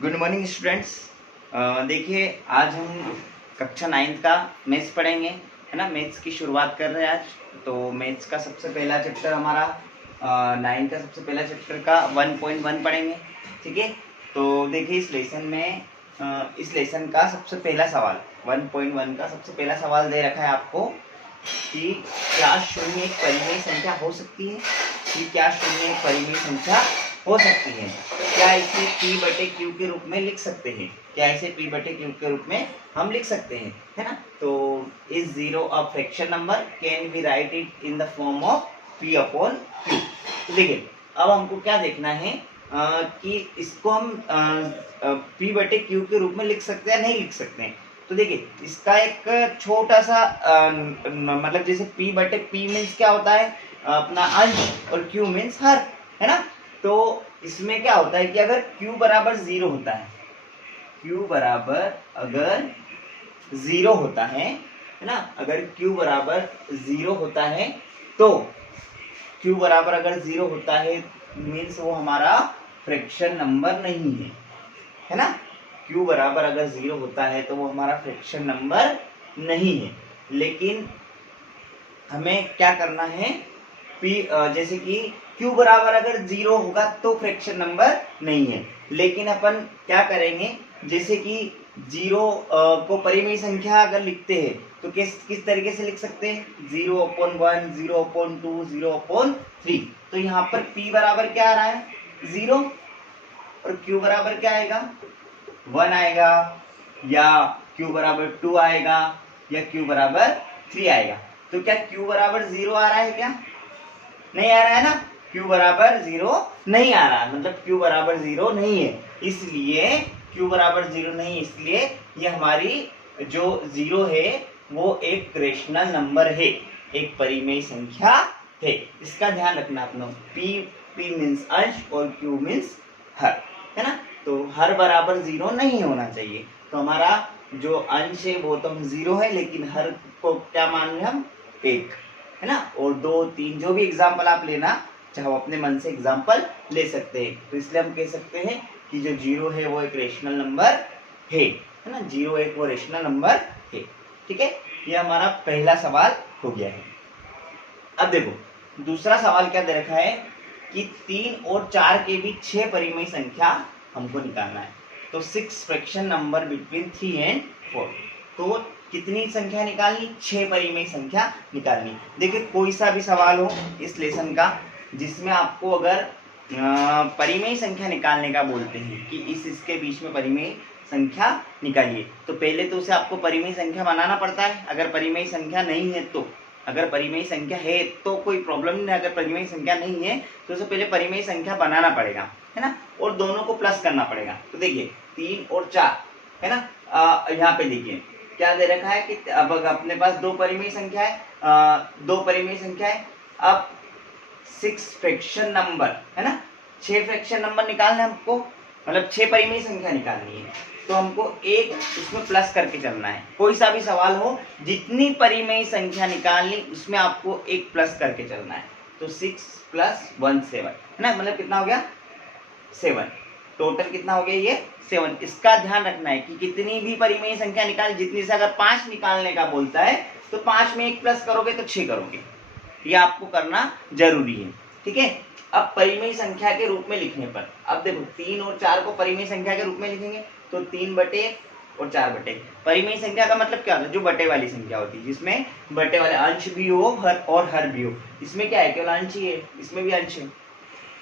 Good morning students. देखिए आज हम कक्षा 9 का मैथ्स पढ़ेंगे, है ना। मैथ्स की शुरुआत कर रहे हैं आज। तो मैथ्स का सबसे पहला चैप्टर हमारा 9 का सबसे पहला चैप्टर का 1.1 पढ़ेंगे, ठीक है। तो देखिए इस लेसन में इस लेसन का सबसे पहला सवाल 1.1 का सबसे पहला सवाल दे रखा है आपको कि क्या शून्य एक परिमेय संख्या हो सकती है। कि क्या शून्य एक परिमेय संख्या हो सकती है। क्या इसे p/q के रूप में लिख सकते हैं। क्या इसे p/q के रूप में हम लिख सकते हैं, है ना। तो is zero a fraction number, can we write it in the form of p/q। देखिए अब हमको क्या देखना है कि इसको हम p/q के रूप में लिख सकते हैं, नहीं लिख सकते हैं। तो देखिए इसका एक छोटा सा मतलब जैसे p/p मीन्स क्या होता है अपना अंश, और q मीन्स हर, है ना। तो इसमें क्या होता है कि अगर q बराबर 0 होता है, q बराबर अगर 0 होता है ना, अगर q बराबर 0 होता है तो q बराबर अगर 0 होता है मीन्स वो हमारा फ्रैक्शन नंबर नहीं है ना। q बराबर अगर 0 होता है तो वो हमारा फ्रैक्शन नंबर नहीं है। लेकिन हमें क्या करना है, p जैसे कि q बराबर अगर 0 होगा तो फ्रैक्शन नंबर नहीं है। लेकिन अपन क्या करेंगे, जैसे कि 0 को परिमेय संख्या अगर लिखते हैं तो किस तरीके से लिख सकते हैं, 0/1, 0/2, 0/3। तो यहाँ पर p बराबर क्या आ रहा है 0, और q बराबर क्या आएगा 1 आएगा, या q बराबर 2 आएगा, या q बराबर 3 आएगा। तो क्या q बराबर 0 आ रहा है, क्या नहीं आ रहा है ना। q बराबर 0 नहीं आ रहा, मतलब q बराबर 0 नहीं है। इसलिए q बराबर 0 नहीं, इसलिए ये हमारी जो 0 है वो एक रेशनल नंबर है, एक परिमेय संख्या है। इसका ध्यान रखना अपना। p मीन्स अंश और q मीन्स हर, है ना। तो हर बराबर 0 नहीं होना चाहिए। तो हमारा जो अंश है वो तो 0 है, लेकिन हर को क्या मान रहे हम 1, है ना। और 2, 3 जो भी एग्जाम्पल आप लेना चाहे अपने मन से एग्जाम्पल ले सकते हैं। तो इसलिए हम कह सकते हैं कि जो 0 है वो एक रेशनल नंबर है ना। 0 एक वो रेशनल नंबर है, ठीक है। ये हमारा पहला सवाल हो गया है। अब देखो दूसरा सवाल क्या दे रखा है कि 3 और 4 के बीच 6 परिमेय संख्या हमको निकालना है। तो 6 फ्रैक्शन नंबर बिटवीन 3 एंड 4। तो कितनी संख्या निकालनी, 6 परिमेय संख्या निकालनी। देखिए कोई सा भी सवाल हो इस लेसन का जिसमें आपको अगर परिमेय संख्या निकालने का बोलते हैं कि इसके बीच में परिमेय संख्या निकालिए, तो पहले तो उसे आपको परिमेय संख्या बनाना पड़ता है। अगर परिमेय संख्या नहीं है तो, अगर परिमेय संख्या है तो कोई प्रॉब्लम नहीं, अगर परिमेय संख्या नहीं है तो उसे पहले परिमेय संख्या बनाना पड़ेगा, है ना। और दोनों को प्लस करना पड़ेगा। तो देखिए 3 और 4, है ना। यहाँ पे देखिए क्या दे रखा है कि अब अपने पास दो परिमेय संख्या है, दो परिमेय संख्या है। अब 6 फ्रैक्शन नंबर, है ना, 6 फ्रैक्शन नंबर निकालना है हमको, मतलब 6 परिमेय संख्या निकालनी है। तो हमको एक उसमें प्लस करके चलना है। कोई सा भी सवाल हो जितनी परिमेय संख्या निकालनी उसमें आपको एक प्लस करके चलना है। तो 6 + 1 7, है ना, मतलब कितना हो गया 7। टोटल कितना हो गया ये 7। इसका ध्यान रखना है कि कितनी भी परिमेय संख्या निकाल, जितनी से अगर 5 निकालने का बोलता है तो 5 में एक प्लस करोगे तो 6 करोगे, ये आपको करना जरूरी है, ठीक है। अब परिमेय संख्या के रूप में लिखने पर, अब देखो 3 और 4 को परिमेय संख्या के रूप में लिखेंगे तो 3/1 और 4/1। परिमेय संख्या का मतलब क्या होता है, जो बटे वाली संख्या होती है, जिसमें बटे वाले अंश भी हो और हर भी हो। इसमें क्या है, केवल अंश ही है, इसमें भी अंश है।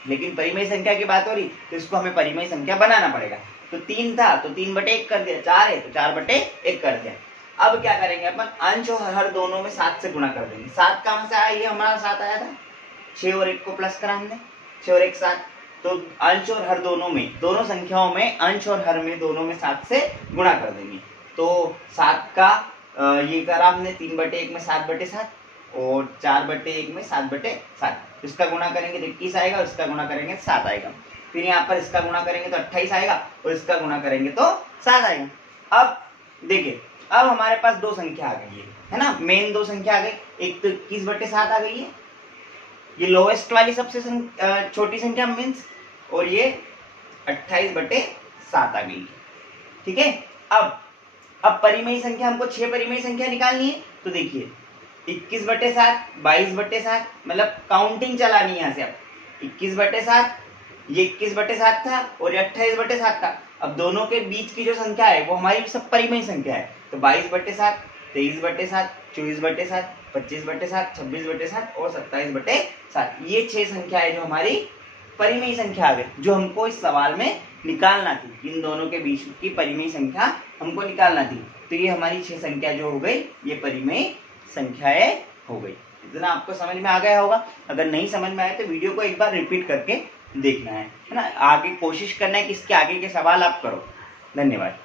लेकिन परिमेय संख्या की बात हो रही तो इसको हमें परिमेय संख्या बनाना पड़ेगा। तो 3 था तो 3/1 कर दिया, 4 है तो 4/1 कर दिया। अब क्या करेंगे अपन, अंश और हर दोनों में 7 से गुणा कर देंगे। 7 कहां से आया, ये हमारा 7 आया था, 6 और 1 को प्लस करा हमने, 6 और 1 7। तो अंश और हर दोनों में, दोनों संख्याओं में अंश और हर में दोनों में 7 से गुणा कर देंगे। तो 7 का ये करा हमने 3/1 में 7/7, और 4/1 में 7/7। इसका गुणा करेंगे तो 21 आएगा, और इसका गुणा करेंगे 7 आएगा। फिर यहाँ पर इसका गुणा करेंगे तो 28 आएगा, और इसका गुणा करेंगे तो 7 आएगा। अब देखिए अब हमारे पास दो संख्या आ गई है ना, मेन दो संख्या आ गई। एक तो 21/7 आ गई है, ये लोएस्ट वाली सबसे छोटी संख्या मीन्स, और ये 28/7 7 आ गई। ठीक है, अब परिमेय संख्या, हमको 6 परिमेय संख्या निकालनी है। तो देखिए 21/7, 22/7, मतलब काउंटिंग चलानी है यहाँ से। अब 21/7, ये 21/7 था और ये 28/7 था। अब दोनों के बीच की जो संख्या है वो हमारी सब परिमेय संख्या है। तो 22/7, 23/7, 24/7, 25/7, 26/7 और 27/7, ये 6 संख्या है जो हमारी परिमेय संख्या आ गई, जो हमको इस सवाल में निकालना थी। इन दोनों के बीच की परिमेय संख्या हमको निकालना थी। तो ये हमारी 6 संख्या जो हो गई, ये परिमेय संख्याएं हो गई। इतना आपको समझ में आ गया होगा। अगर नहीं समझ में आया तो वीडियो को एक बार रिपीट करके देखना है ना। आगे कोशिश करना है कि इसके आगे के सवाल आप करो। धन्यवाद।